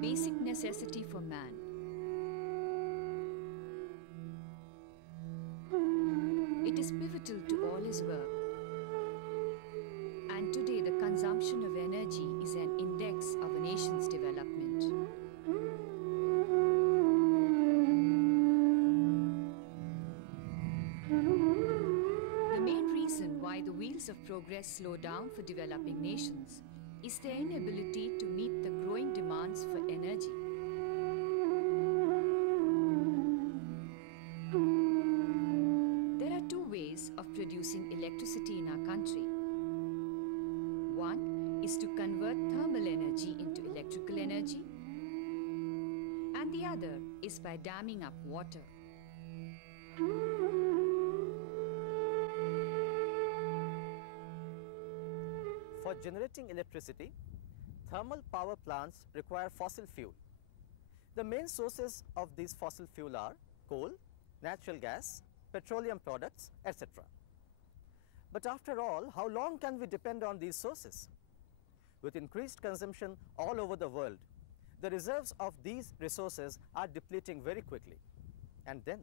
basic necessity for man. It is pivotal to all his work. And today the consumption of energy is an index of a nation's development. The main reason why the wheels of progress slow down for developing nations is their inability to meet the growing demands for energy. There are two ways of producing electricity in our country. One is to convert thermal energy into electrical energy, and the other is by damming up water. For generating electricity, thermal power plants require fossil fuel. The main sources of these fossil fuel are coal, natural gas, petroleum products, etc. But after all, how long can we depend on these sources? With increased consumption all over the world, the reserves of these resources are depleting very quickly. And then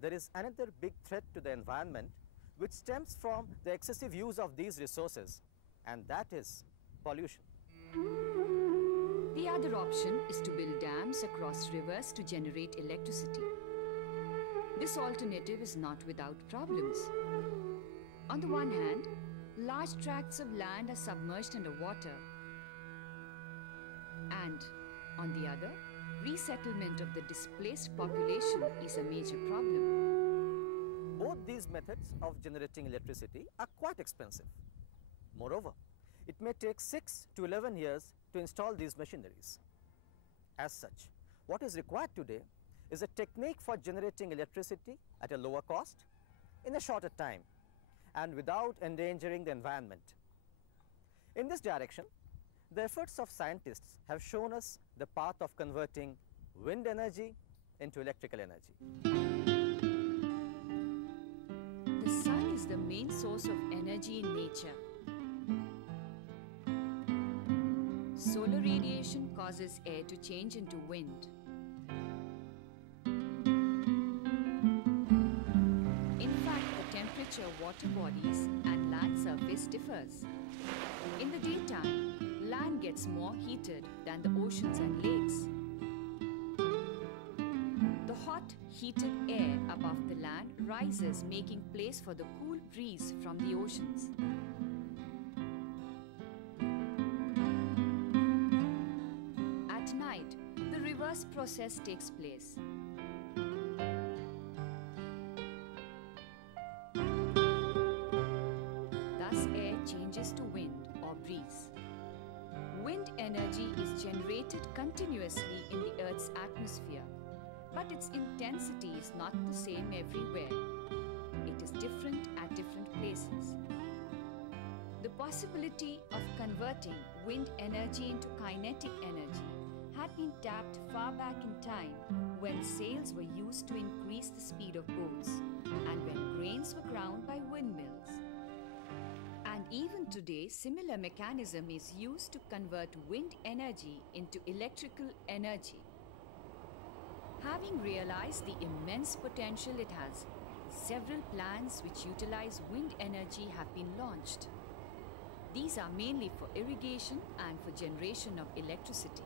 there is another big threat to the environment which stems from the excessive use of these resources, and that is pollution. The other option is to build dams across rivers to generate electricity. This alternative is not without problems. On the one hand, large tracts of land are submerged under water, and on the other, resettlement of the displaced population is a major problem. Both these methods of generating electricity are quite expensive. Moreover, it may take 6 to 11 years to install these machineries. As such, what is required today is a technique for generating electricity at a lower cost, in a shorter time, and without endangering the environment. In this direction, the efforts of scientists have shown us the path of converting wind energy into electrical energy. The sun is the main source of energy in nature. Solar radiation causes air to change into wind. In fact, the temperature of water bodies and land surface differs. In the daytime, land gets more heated than the oceans and lakes. The hot, heated air above the land rises, making place for the cool breeze from the oceans. At night, the reverse process takes place. Thus, air changes to wind or breeze. Wind energy is generated continuously in the Earth's atmosphere, but its intensity is not the same everywhere. It is different at different places. The possibility of converting wind energy into kinetic energy had been tapped far back in time when sails were used to increase the speed of boats and when grains were ground by windmills. And even today, similar mechanism is used to convert wind energy into electrical energy. Having realized the immense potential it has, several plants which utilize wind energy have been launched. These are mainly for irrigation and for generation of electricity.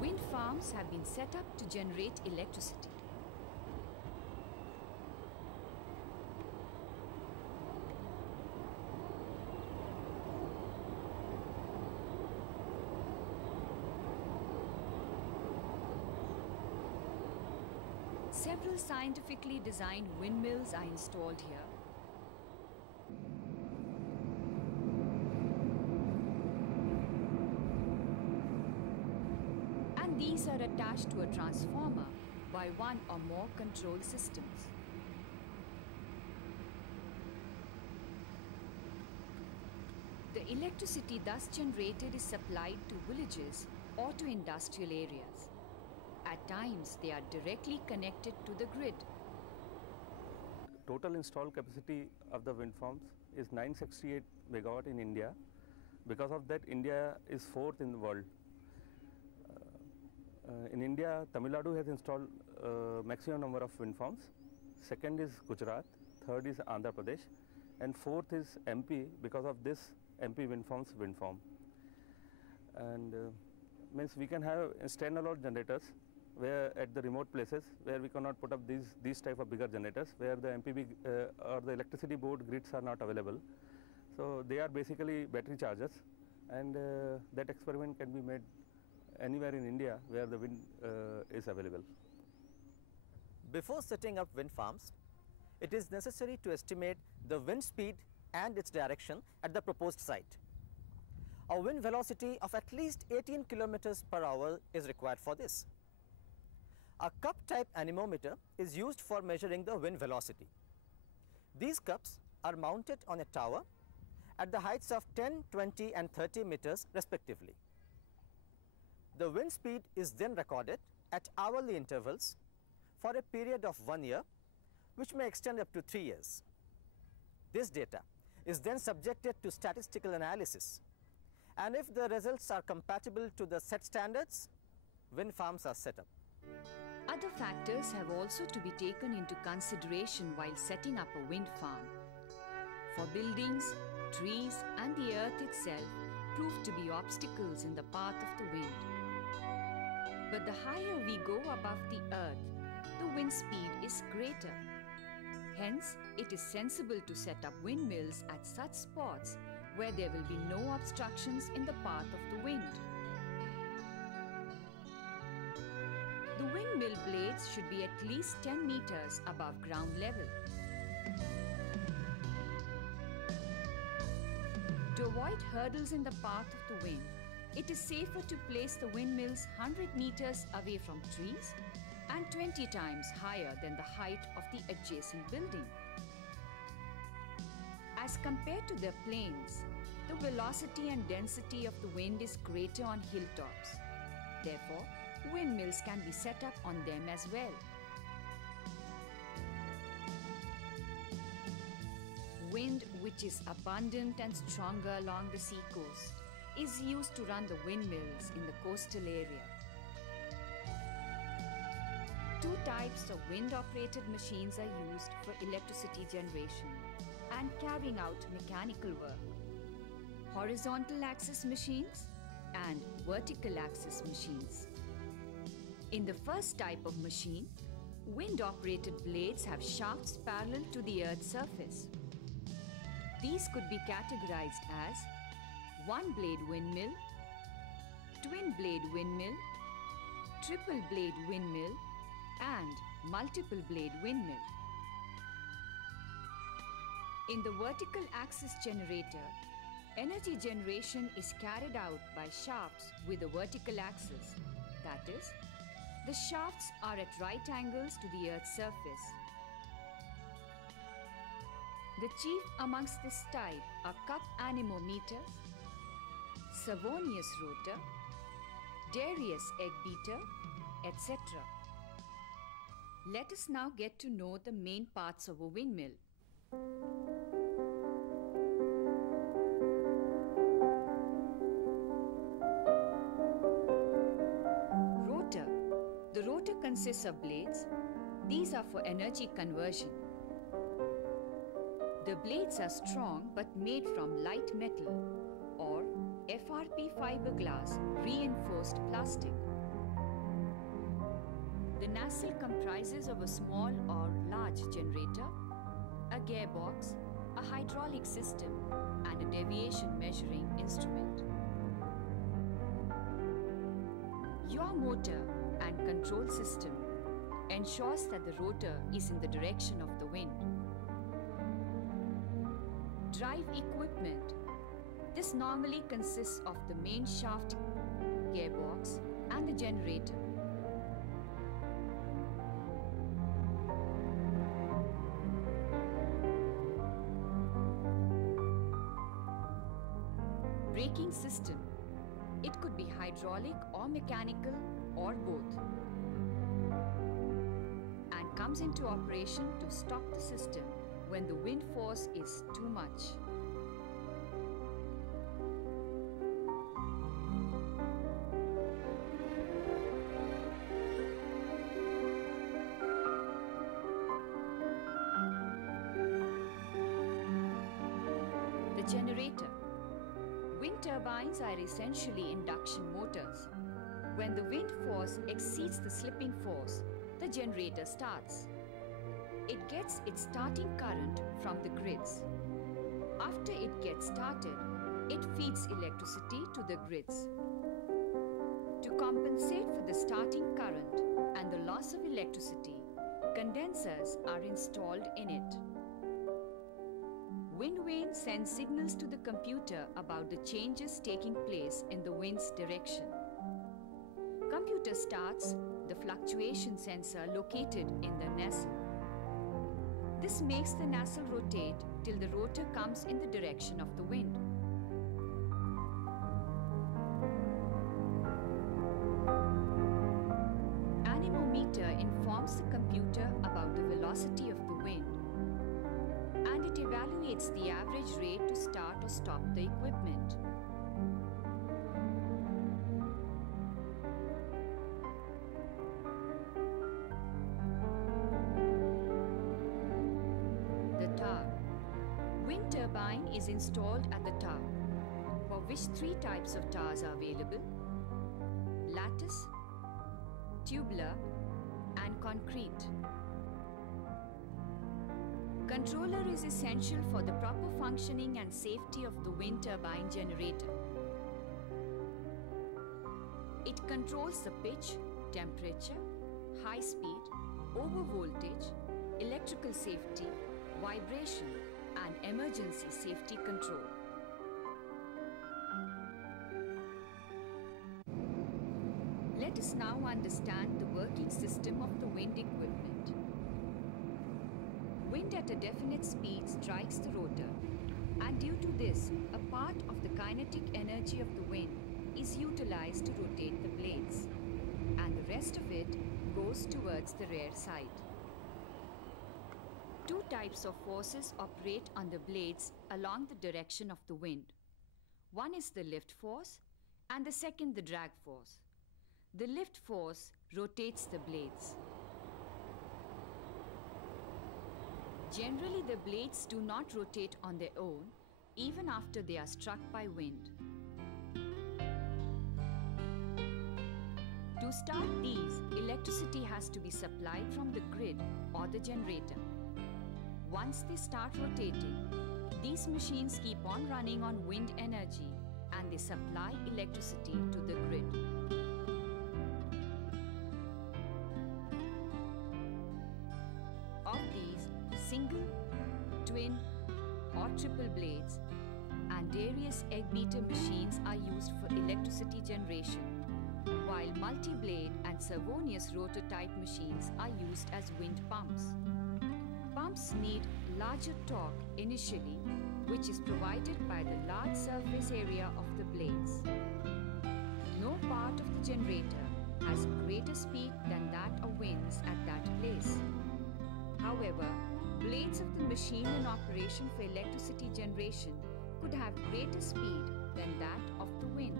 Wind farms have been set up to generate electricity. Several scientifically designed windmills are installed here. And these are attached to a transformer by one or more control systems. The electricity thus generated is supplied to villages or to industrial areas. At times, they are directly connected to the grid. Total installed capacity of the wind farms is 968 megawatt in India, Because of that, India is fourth in the world. In India, Tamil Nadu has installed maximum number of wind farms. Second is Gujarat, third is Andhra Pradesh, and fourth is MP. Because of this, MP wind farm. And means we can have standalone generators where at the remote places where we cannot put up these type of bigger generators, where the MPB or the electricity board grids are not available. So they are basically battery chargers, and that experiment can be made anywhere in India where the wind is available. Before setting up wind farms, it is necessary to estimate the wind speed and its direction at the proposed site. A wind velocity of at least 18 kilometers per hour is required for this. A cup type anemometer is used for measuring the wind velocity. These cups are mounted on a tower at the heights of 10, 20 and 30 meters respectively. The wind speed is then recorded at hourly intervals for a period of 1 year, which may extend up to 3 years. This data is then subjected to statistical analysis, and if the results are compatible to the set standards, wind farms are set up. Other factors have also to be taken into consideration while setting up a wind farm. For buildings, trees and the earth itself prove to be obstacles in the path of the wind. But the higher we go above the earth, the wind speed is greater. Hence, it is sensible to set up windmills at such spots where there will be no obstructions in the path of the wind. The windmill blades should be at least 10 meters above ground level. To avoid hurdles in the path of the wind, it is safer to place the windmills 100 meters away from trees and 20 times higher than the height of the adjacent building. As compared to the plains, the velocity and density of the wind is greater on hilltops. Therefore, windmills can be set up on them as well. Wind, which is abundant and stronger along the seacoast, is used to run the windmills in the coastal area. Two types of wind-operated machines are used for electricity generation and carrying out mechanical work: horizontal axis machines and vertical axis machines. In the first type of machine, wind-operated blades have shafts parallel to the earth's surface. These could be categorized as one-blade windmill, twin-blade windmill, triple-blade windmill, and multiple-blade windmill. In the vertical axis generator, energy generation is carried out by shafts with a vertical axis. That is, the shafts are at right angles to the earth's surface. The chief amongst this type are cup anemometer, Savonius rotor, Darius egg beater, etc. Let us now get to know the main parts of a windmill. Rotor. The rotor consists of blades. These are for energy conversion. The blades are strong but made from light metal or FRP fiberglass reinforced plastic. The nacelle comprises of a small or large generator, a gearbox, a hydraulic system, and a deviation measuring instrument. Your motor and control system ensures that the rotor is in the direction of the wind. Drive equipment. This normally consists of the main shaft, gearbox, and the generator. Braking system. It could be hydraulic or mechanical or both, and comes into operation to stop the system when the wind force is too much. generator. Wind turbines are essentially induction motors. When the wind force exceeds the slipping force, the generator starts. It gets its starting current from the grids. After it gets started, it feeds electricity to the grids. To compensate for the starting current and the loss of electricity, condensers are installed in it. Wind vane sends signals to the computer about the changes taking place in the wind's direction. Computer starts the fluctuation sensor located in the nacelle. This makes the nacelle rotate till the rotor comes in the direction of the wind. Anemometer informs the computer about the velocity of the wind, and it evaluates the average rate to start or stop the equipment. The tower. Wind turbine is installed at the tower, for which 3 types of towers are available: lattice, tubular, and concrete. Controller is essential for the proper functioning and safety of the wind turbine generator. It controls the pitch, temperature, high speed, over voltage, electrical safety, vibration, and emergency safety control. Let us now understand the working system of the wind equipment. Wind at a definite speed strikes the rotor, and due to this, a part of the kinetic energy of the wind is utilized to rotate the blades, and the rest of it goes towards the rear side. 2 types of forces operate on the blades along the direction of the wind. One is the lift force, and the second the drag force. The lift force rotates the blades. Generally, the blades do not rotate on their own, even after they are struck by wind. To start these, electricity has to be supplied from the grid or the generator. Once they start rotating, these machines keep on running on wind energy, and they supply electricity to the grid. Of these, single, twin, or triple blades and various egg beater machines are used for electricity generation, while multi-blade and servonious rotor type machines are used as wind pumps. Pumps need larger torque initially, which is provided by the large surface area of the blades. No part of the generator has greater speed than that of winds at that place. However, blades of the machine in operation for electricity generation could have greater speed than that of the wind.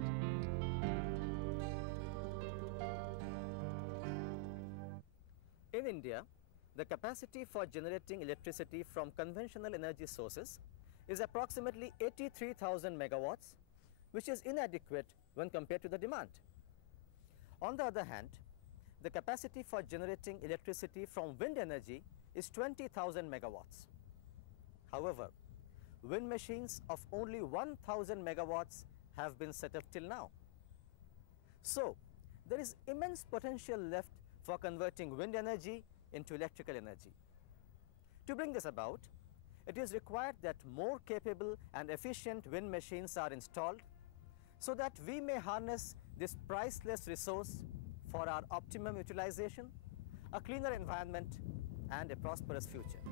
In India, the capacity for generating electricity from conventional energy sources is approximately 83,000 megawatts, which is inadequate when compared to the demand. On the other hand, the capacity for generating electricity from wind energy is 20,000 megawatts. However, wind machines of only 1,000 megawatts have been set up till now. So, there is immense potential left for converting wind energy into electrical energy. To bring this about, it is required that more capable and efficient wind machines are installed so that we may harness this priceless resource for our optimum utilization, a cleaner environment, and a prosperous future.